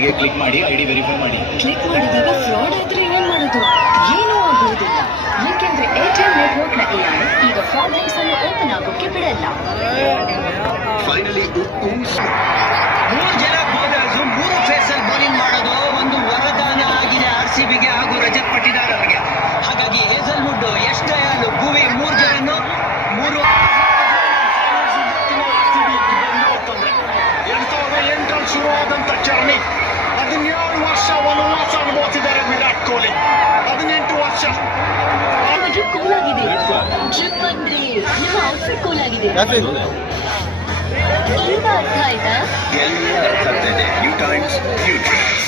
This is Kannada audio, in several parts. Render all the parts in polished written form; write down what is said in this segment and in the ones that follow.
ಲಿಂಕಿಗೆ ಕ್ಲಿಕ್ ಮಾಡಿ ಐಡಿ ವೆರಿಫೈ ಮಾಡಿ. ಕ್ಲಿಕ್ ಮಾಡಿದಾಗ ಫ್ರಾಡ್ ಆದ್ರೆ ಏನ್ ಮಾಡೋದು? ಏನೂ ಆಗುವುದಿಲ್ಲ. ಯಾಕೆಂದ್ರೆ ಏರ್ಟೆಲ್ ನೆಟ್ವರ್ಕ್ ನ AI ಈಗ ಫ್ರಾಡ್ ಲಿಂಕ್ಸ್ ಅನ್ನು ಓಪನ್ ಆಗೋಕೆ ಬಿಡಲ್ಲ. ಫೈನಲಿ 3 ಜನ ಬೌಲರ್ಸ್ 3 ಫೇಸಲ್ಲಿ ಬೌಲಿಂಗ್ ಮಾಡೋದು ಒಂದು ವರದಾನ ಆಗಿದೆ RCBಗೆ ಹಾಗೂ ರಜತ್ ಪಟಿದಾರ್ ಅವರಿಗೆ. ಹಾಗಾಗಿ ಹೇಸಲ್ವುಡ್, ಯಶ್ ದಯಾಲ್, ಭುವಿ 3 ಜನನು 3 2008 ಶುರುವಾದಂತ ಜರ್ನಿ 17 ವರ್ಷ ವನವಾಸ ಅನುಭವಿಸಿದ್ದಾರೆ ವಿರಾಟ್ ಕೊಹ್ಲಿ. 18 ವರ್ಷ ನಿಮಗೆ ಕೂಲ್ ಆಗಿದೆ. ಟ್ರಿಪ್ ಅಂದ್ರೆ ನಿಮ್ಮ ಔಟ್ಫಿಟ್ ಕೂಲ್ ಆಗಿದೆ. ಈಗ ಅರ್ಥ ಆಯ್ತಾ? New times new tracks.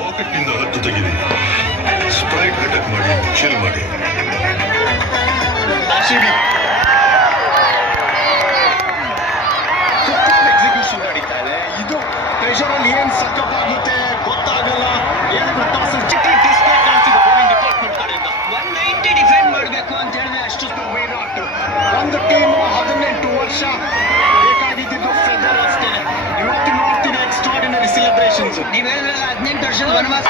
Pocket ನಿಂದ ಹತ್ತು ತೆಗೆದಿ, ಸ್ಪ್ರೈಟ್ ಅಟ್ಯಾಕ್ ಮಾಡಿ ಚಿಲ್ ಮಾಡಿ. RCB ಸೂಪರ್ ಎಕ್ಸಿಕ್ಯೂಷನ್ ನಡೀತಾ ಇದೆ. ಇದು ಪ್ರೆಷರ್ ಅಲ್ಲಿ ಏನ್ ಸಕ್ಕಪ್ ಆಗುತ್ತೆ ಗೊತ್ತಾಗಲ್ಲ. ಏನು ಟಾಸ್ ಚಿಟ್ಟಿ ಡಿಸ್ಪ್ಲೇ ಕಾಣಿಸಿದೆ ಬೌಲಿಂಗ್ ಡಿಪಾರ್ಟ್ಮೆಂಟ್ ಕಡೆಯಿಂದ. 190 ಡಿಫೆಂಡ್ ಮಾಡಬೇಕು ಅಂತ ಹೇಳಿದ್ರೆ ಅಷ್ಟು ವಿರಾಟ್ ಒಂದು ಟೀಮ್ 18 ವರ್ಷ ಬೇಕಾಗಿದ್ದು ಫೆದರ್ ಅಷ್ಟೇ. ಇವತ್ತು ನೋಡ್ತೀನಿ ಎಕ್ಸ್ಟ್ರಾರ್ಡಿನರಿ ಸೆಲೆಬ್ರೇಷನ್ಸ್. ನೀವು ಹೇಳಿದ್ರಲ್ಲ 18 ವರ್ಷದ ವನವಾಸ.